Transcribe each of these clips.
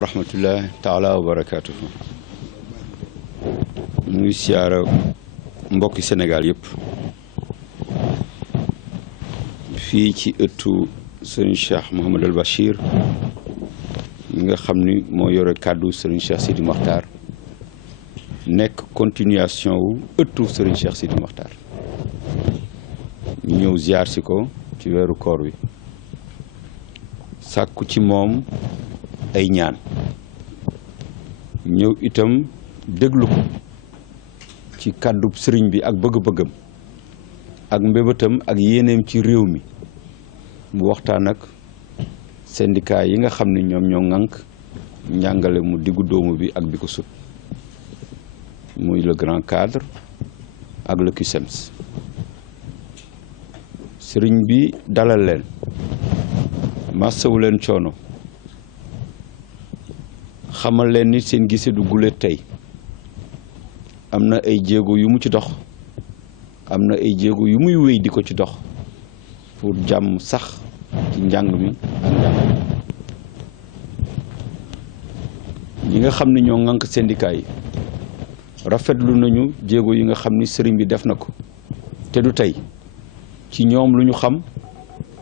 rahmatullahi taala wa barakaatuhu. mu ngi siyaara mbokki Sénégal yëpp fii ci ëttu sëriñ Cheikh Mouhamadul Bachir mi nga xam ni moo yore kàddu sëriñ Cheikh Sidi Mokhtar nekk continuation wu ëttu sëriñ Cheikh Sidi Mokhtar ñu ñëw ziar si ko ci weeru koor wi sàkku ci moom ay ñaan ñëw itam déglu ko ci kàddub sëriñ bi ak bëgg-bëggam ak mbébétam ak yéeneem ci réew mi mu waxtaan ak syndicat yi nga xam ne ñoom ñoo ŋànk njàngale mu diggu doomu bi ak bi ko sut muy le grand cadre ak le CUSEMS sëriñ bi dalal leen massawu leen coono xamal leen ni seen gise du guléet tey am na ay jéego yu mu ci dox am na ay jéego yu muy wéy di ko ci dox pour jàmm sax ci njàng mi ak njàng ñi nga xam ne ñoo ŋànk syndicat yi rafetlu nañu jéego yi nga xam ni sëriñ bi def na ko te du tey ci ñoom lu ñu xam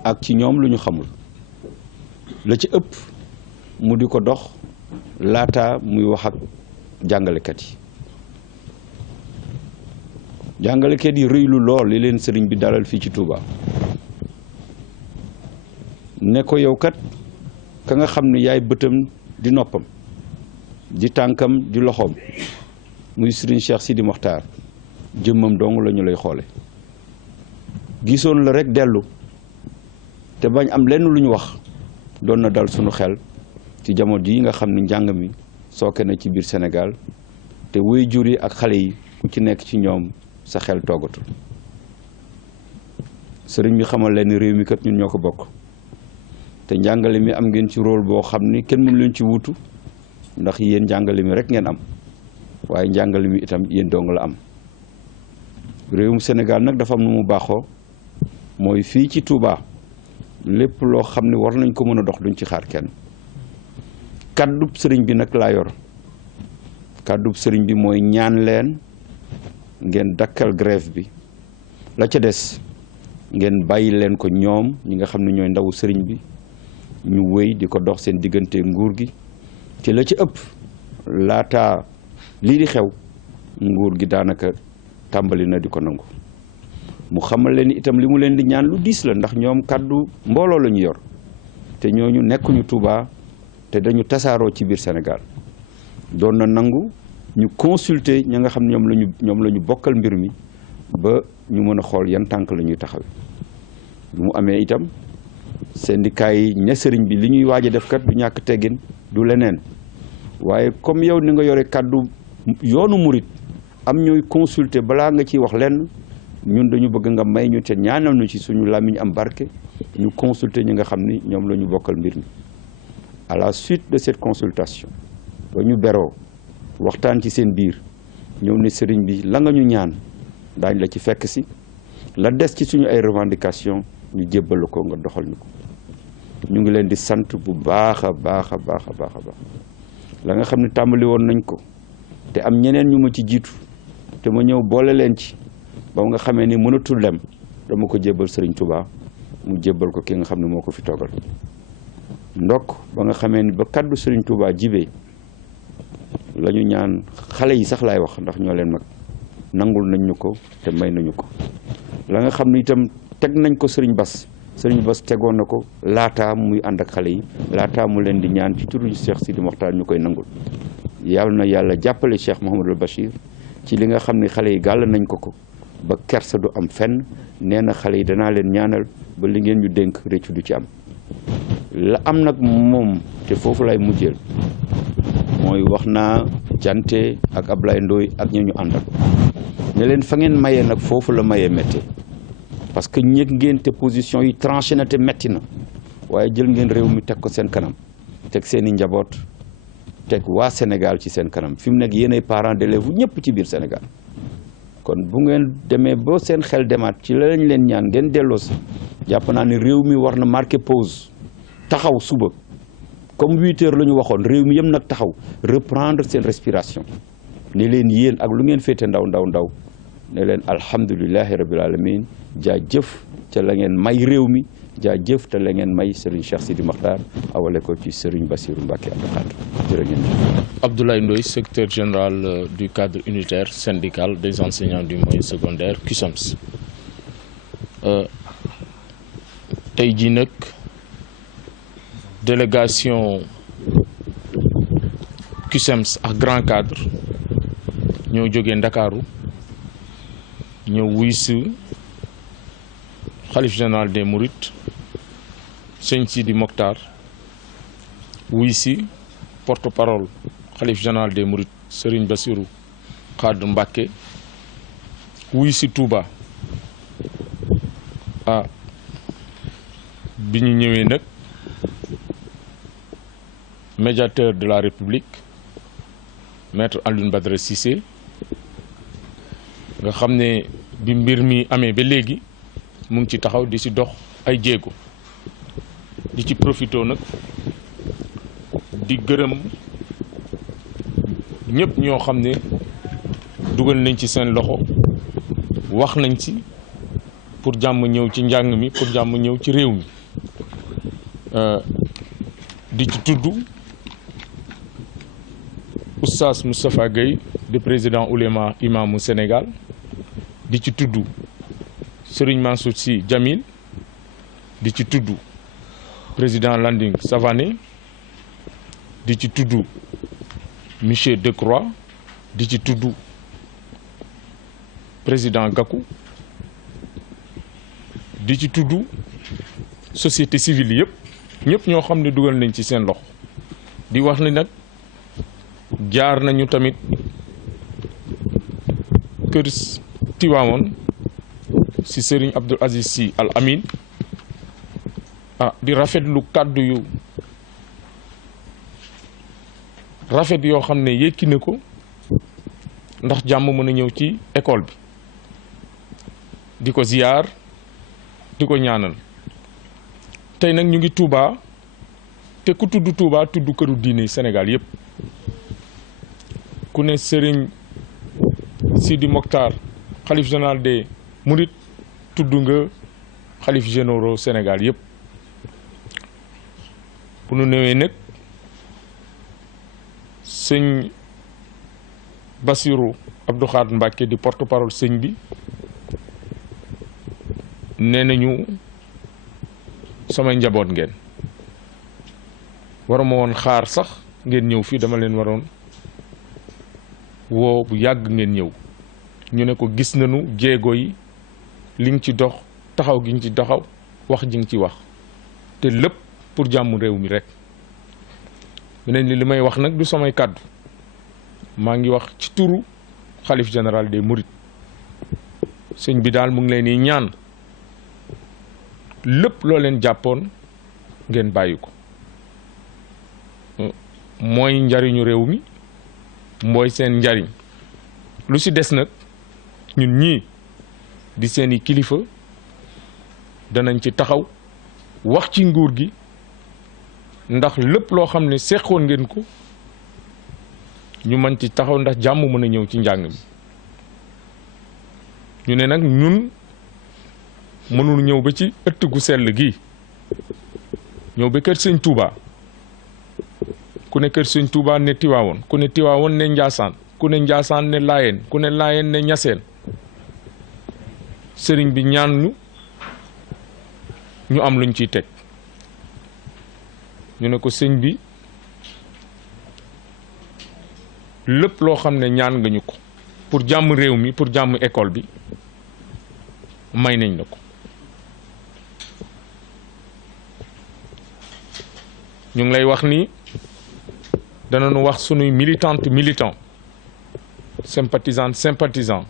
ak ci ñoom lu ñu xamul la ci ëpp mu di ko dox laata muy wax ak jàngalekat yi jàngalekat yi rëylu lool li leen sëriñ bi dalal fii ci Touba ne ko yow kat ka nga xam ne yaay bëtam di noppam di tànkam di loxoom muy sëriñ Cheikh Sidi Mokhtar jëmmam dong la ñu lay xoole gisoon la rek dellu te bañ am lenn lu ñu wax doon na dal sunu xel ci jamono yi nga xam ne njàng mi sooke na ci biir Sénégal te waajur yi ak xale yi ku ci nekk ci ñoom sa xel toogatul sëriñ bi xamal leen ni réew mi kat ñun ñoo ko bokk te njàngale mi am ngeen ci rôle boo xam ni kenn mënu leen ci wuutu ndax yéen njàngale mi rek ngeen am waaye njàngale mi itam yéen dong la am réewum Sénégal nag dafa am nu mu baaxoo mooy fii ci Touba lépp loo xam ne war nañ ko mën a dox duñ ci xaar kenn kàddub sëriñ bi nag laa yor kàddub sëriñ bi mooy ñaan leen ngeen dakkal grève bi la ca des ngeen bàyyi leen ko ñoom ñi nga xam ne ñooy ndawu sëriñ bi ñu wéy di ko dox seen diggante nguur gi te la ci ëpp laata lii di xew nguur gi daanaka tàmbali na di ko nangu mu xamal leen itam li mu leen di ñaan lu diis la ndax ñoom kàddu mbooloo la ñu yor te ñooñu nekkuñu Touba te dañu tasaaroo ci biir Sénégal doon na nangu ñu consulter ña nga xam ne ñoom la ñu bokkal mbir mi ba ñu mën a xool yan tànk la ñuy taxaw lu mu amee itam syndicat yi ne sëriñ bi li ñuy waaj a def kat du ñàkk teggin du leneen waaye comme yow ni nga yore kàddu yoonu murit am ñooy consulter balaa nga ciy wax lenn ñun dañu bëgg nga may ñu te ñaanal ñu ci suñu làmmiñ am barke ñu consulter ñi nga xam ni ñoom la ñu bokkal mbir mi. À la suite de cette consultation ba ñu beroo waxtaan ci seen biir ñëw ne sëriñ bi la nga ñu ñaan daañ la ci fekk si la des ci suñu ay revendication ñu jébbal ko nga doxal ñu ko ñu ngi leen di sant bu baax a baax a baax a baax a baax la nga xam ne tàmbali woon nañ ko te am ñeneen ñu ma ci jiitu te ma ñëw boole leen ci ba nga xamee ni mënatul dem dama ko jébbal sëriñ Touba mu jébbal ko ki nga xam ne moo ko fi toogal ndokk ba nga xamee ni ba kaddu sëriñ Touba jibee la ñu ñaan xale yi sax laay wax ndax ñoo leen mag nangul nañ ñu ko te may nañu ko la nga xam ne itam teg nañ ko sëriñ Bass tegoon na ko laataa muy ànd ak xale yi laataa mu leen di ñaan ci turu Cheikh Sidi Mokhtar ñu koy nangul yàlla na yàlla jàppale Cheikh Mouhamadul Bachir ci li nga xam ne xale yi gàll nañ ko ba kersa du am fenn nee na xale yi danaa leen ñaanal ba li ngeen ñu dénk réccu du ci am la am nag moom te foofu lay mujjeel mooy wax naa Jante ak Ablaye Ndoye ak ñu àndal ne leen fa ngeen mayee nag foofu la mayee méttee parce que ñëg ngeen te position yi tranché na te metti na waaye jël ngeen réew mi teg ko seen kanam teg seen i njaboot teg waa Sénégal ci seen kanam fi mu nekk yéenay parents d'élèves ñëpp ci biir Sénégal kon bu ngeen demee ba seen xel demaat ci la lañ leen ñaan ngeen delloo si jàpp naa ne réew mi war na marqué pause taxaw suba comme 8 heures la ñu waxoon réew mi yëm nag taxaw reprendre seen respiration ne leen yéen ak lu ngeen féete ndaw ne leen alhamdulilahi rabbil alamin jaajëf ca la ngeen may réew mi jaajëf te la ngeen may Serigne Cheikh Sidi Mokhtar awale ko ci Serigne Bassirou Mbacké Abdou Khadre jërë ngeen jëf. Abdoulaye Ndoye, secrétaire général du cadre unitaire syndical des enseignants du moyen secondaire CUSEMS. tey jii nag délégation CUSEMS ak grand cadre ñoo jógee Ndakaaru ñëw wuy si xalif général des Mourides sëñ Sidi Mokhtar wuy si porte-parole xalif général des Mourides Serigne Bassirou Khadre Mbacké wuy si Touba bi ñu ñëwee nag médiateur de la République maître Alioune Badara Cissé nga xam ne bi mbir mi amee ba léegi mu ngi ci taxaw di ci dox ay jéego di ci profité nag di gërëm ñëpp ñoo xam ne dugal nañ ci seen loxo wax nañ ci pour jàmm ñëw ci njàng mi pour jàmm ñëw ci réew mi di ci tudd Oustaz Moustapha Gueye de président ouléma imaamu Sénégal di ci tudd Serigne Mansour Sy Djamil di ci tudd président Landing Savané di ci tudd monsieur Decroix di ci tudd président Gakou di ci tudd société civile yëpp ñëpp ñoo xam ne dugal nañ ci seen loxo di wax ni nag jaar nañu tamit kër Tiwaawoon si Serigne Abdoul Aziz Sy Al Amin di rafetlu kàddu yu rafet yoo xam ne yëkki na ko ndax jàmm mën a ñëw ci école bi di ko ziyaar di ko ñaanal tey nag ñu ngi Touba te ku tudd Touba tudd këru diine Sénégal yëpp ku ne Serigne Sidi Mokhtar xalif général des Mourides tudd nga xalif généraux Sénégal yëpp bu nu newee nag sëñ Bassirou Abdou Khadre Mbacké di porte-parole sëñ bi nee nañu samay njaboot ngeen waruma woon xaar sax ngeen ñëw fii dama leen waroon woo bu yàgg ngeen ñëw ñu ne ko gis nañu jéego yi li nga ci dox taxaw gi nga ci doxaw wax ji nga ci wax te lépp pour jàmm réew mi rek ne li may wax nag du samay kàddu maa ngi wax ci turu xalif général des Mourides sëñ bi daal mu ngi leen di ñaan lépp loo leen jàppoon ngeen bàyyi ko mooy njariñu réew mi mooy seen njariñ lu ci des nag ñun ñii di seeni kilifa danañ ci taxaw wax ci nguur gi ndax lépp loo xam ne seqoon ngeen ko ñu mën ci taxaw ndax jàmm mën a ñëw ci njàng mi ñu ne nag ñun mënul ñëw ba ci ëtt gu sell gi ñëw ba kër sëñ Touba ku ne kër sëñ Touba ne Tiwaawoon ku ne Tiwaawoon ne Njaasaan ku ne Njaasaan ne Laayeen ku ne Laayeen ne Ñaseen sëriñ bi ñaan ñu am luñ ciy teg ñu ne ko sëñ bi lépp loo xam ne ñaan nga ñu ko pour jàmm réew mi pour jàmm école bi may nañ la ko ñu ngi lay wax ni danañu wax sunuy militante militant sympathisante sympathisant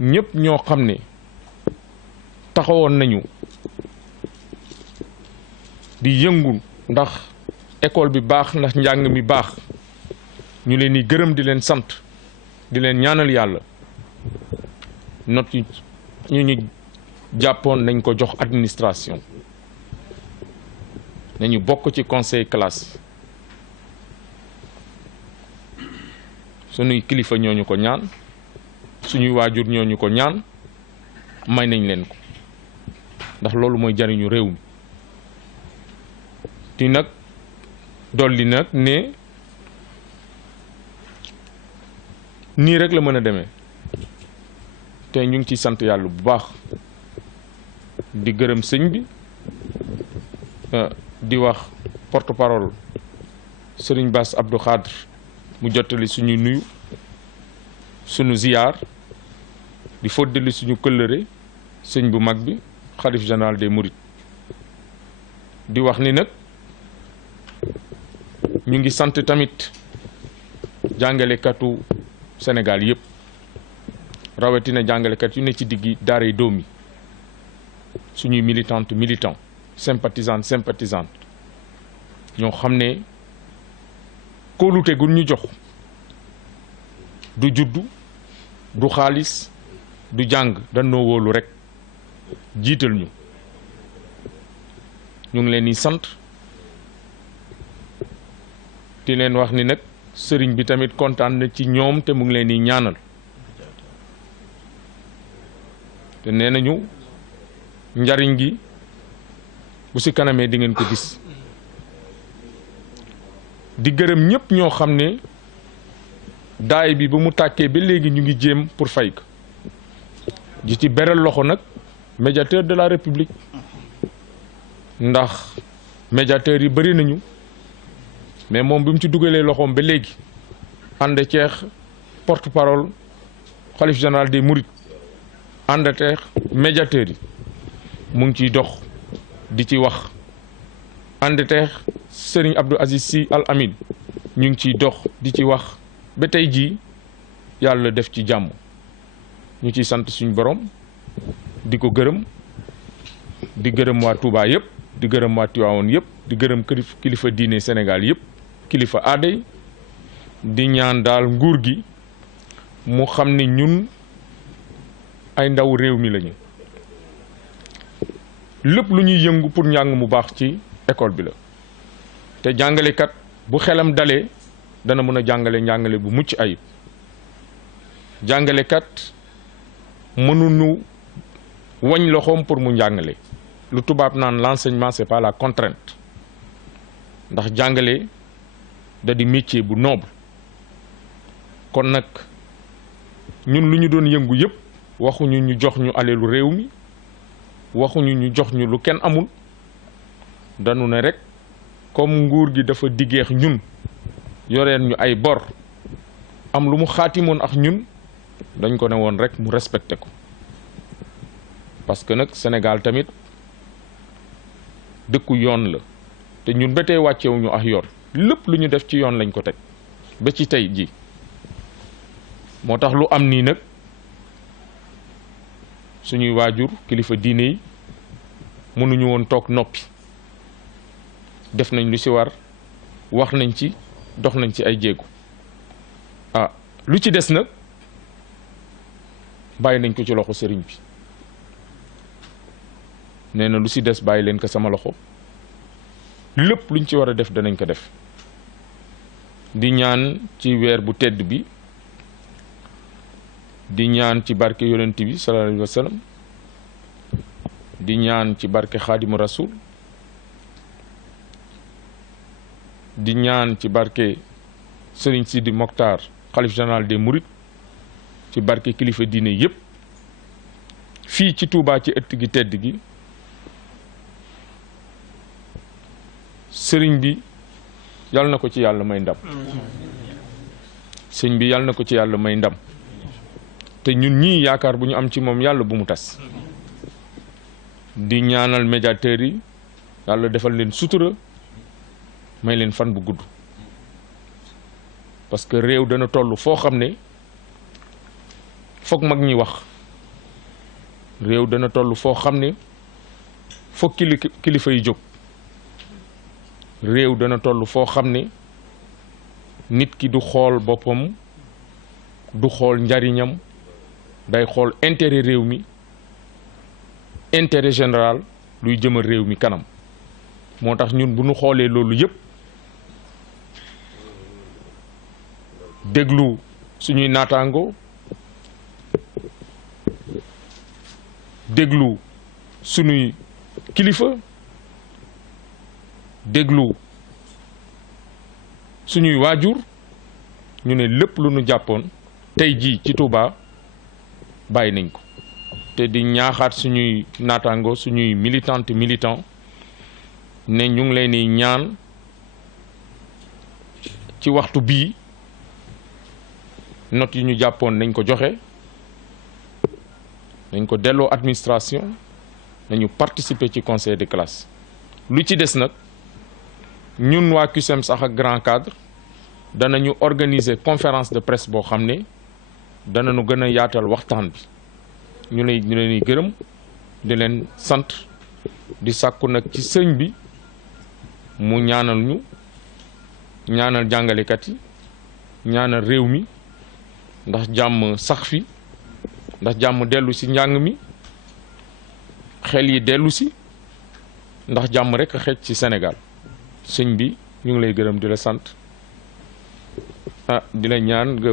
ñëpp ñoo xam ne taxawoon nañu di yëngu ndax école bi baax ndax njàng mi baax ñu leen di gërëm di leen sant di leen ñaanal yàlla not yi ñu jàppoon nañ ko jox administration nañu bokk ci conseil classe suñuy kilifa ñooñu ko ñaan suñuy waajur ñooñu ko ñaan may nañ leen ko ndax loolu mooy jariñu réew mi ti nag dolli nag ne nii rek la mën a demee te ñu ngi ciy sant yàlla bu baax di gërëm sëñ bi di wax porte-parole Serigne Bass Abdou Khadre mu jottali suñu nuyu suñu ziyaar di foddali suñu këllëre sëñ bu mag bi xalif général des Mourides di wax ni nag ñu ngi sant tamit jàngalekatu Sénégal yëpp rawatina jàngalekat yu ne ci diggi daaray doom yi suñuy militant sympathisante ñoo xam ne kóolute gu ñu jox du juddu du xaalis du jàng dañoo wóolu rek jiital ñu ngi leen di sant di leen wax ni nag sëriñ bi tamit kontaan na ci ñoom te mu ngi leen di ñaanal te nee nañu njariñ gi bu ci kanamee di ngeen ko gis di gërëm ñëpp ñoo xam ne daay bi ba mu tàkkee ba léegi ñu ngi jéem pour fay ko di ci beral loxo nag médiateur de la république ndax médiateurs yi bëri nañu mais moom bi mu ci dugalee loxoom ba léegi ànd ceex porte-parole xalif général des Mourides ànd ceex médiateurs yi mu ngi ciy dox di ci wax ànd ceex Serigne Abdou Aziz Sy Al Amin ñu ngi ciy dox di ci wax ba tey jii yàlla def ci jàmm ñu ciy sant suñu borom di ko gërëm di gërëm waa Touba yëpp di gërëm waa Tivaouane yëpp di gërëm kilifa diine Sénégal yëpp kilifa aada yi di ñaan daal nguur gi mu xam ne ñun ay ndaw réew mi lañu lépp lu ñuy yëngu pour njàng mu baax ci école bi la te jàngalekat bu xelam dalee dana mën a jàngale njàngale bu mucc ayib jàngalekat mënuñu wañ loxoom pour mu njàngale lu tubaab naan l'enseignement c'est pas la contrainte ndax jàngale da di métier bu noble kon nag ñun lu ñu doon yëngu yëpp waxuñu ñu jox ñu alelu réew mi waxuñu ñu jox ñu lu kenn amul dañu ne rek comme nguur gi dafa diggeex ñun yoreen ñu ay bor am lu mu xaatimoon ak ñun dañ ko ne woon rek mu respecté ko parce que nag Sénégal tamit dëkku yoon la te ñun ba tey wàccewuñu ak yoon lépp lu ñu def ci yoon lañ ko teg ba ci tey ji moo tax lu am nii nag suñuy waajur kilifa diine yi mënuñu woon toog noppi def nañ lu ci war wax nañ ci dox nañ ci ay jéego lu ci des nag bàyyi nañ ko ci loxo sëriñ bi nee na lu ci des bàyyi leen ko sama loxo lépp luñ ci war a def danañ ko def di ñaan ci weer bu tedd bi di ñaan ci barke yonent bi sallallahu alayhi wa sallam di ñaan ci barke xaadimu rasul di ñaan ci barke Sëriñ Sidi Mokhtar xalif général des Mourides ci barke kilifa diine yépp fii ci Touba ci ëtt gi tedd gi sëriñ bi yàlla na ko ci yàlla may ndam sëriñ bi yàlla na ko ci yàlla may ndam te ñun ñii yaakaar bu ñu am ci moom yàlla bu mu tas di ñaanal médiateurs yi yàlla defal leen sutura may leen fan bu gudd parce que réew dana toll foo xam ne foog mag ñi wax réew dana toll foo xam ne foog kilifa yi jóg réew dana toll foo xam ne nit ki du xool boppam du xool njariñam day xool intérêt réew mi intérêt général luy jëmal réew mi kanam moo tax ñun bu ñu xoolee loolu yëpp déglu suñuy naataango déglu suñuy kilifa déglu suñuy waajur ñu ne lépp lu ñu jàppoon tey jii ci Touba bàyyi nañ ko te di ñaaxaat suñuy naataango suñuy militant ne ñu ngi leen di ñaan ci waxtu bii notes yi ñu jàppoon nañ ko joxe nañ ko delloo administration nañu participer ci conseil de classe lu ci des nag ñun waa CUSEMS sax ak grand cadre danañu organiser conférence de presse boo xam ne danañu gën a yaatal waxtaan bi ñu leen di gërëm di leen sant di sàkku nag ci sëñ bi mu ñaanal ñu ñaanal jàngalekat yi ñaanal réew mi ndax jàmm sax fi ndax jàmm dellu si njàng mi xel yi dellu si ndax jàmm rek a xeej ci Sénégal sëñ bi ñu ngi lay gërëm di la sant di la ñaan nga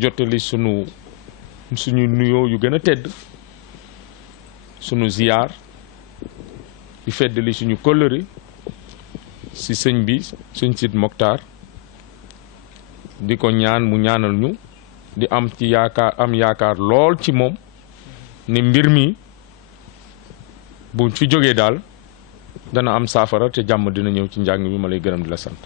jottali suñu nuyoo yu gën a tedd suñu ziyaar di feddali suñu kóllëre si sëñ bi sëñ Sidi Mokhtar di ko ñaan mu ñaanal ñu di am ci yaakaar lool ci moom ne mbir mi bu fi jógee daal dana am saafara te jàmm dina ñëw ci njàng mi ma lay gërëm di la sant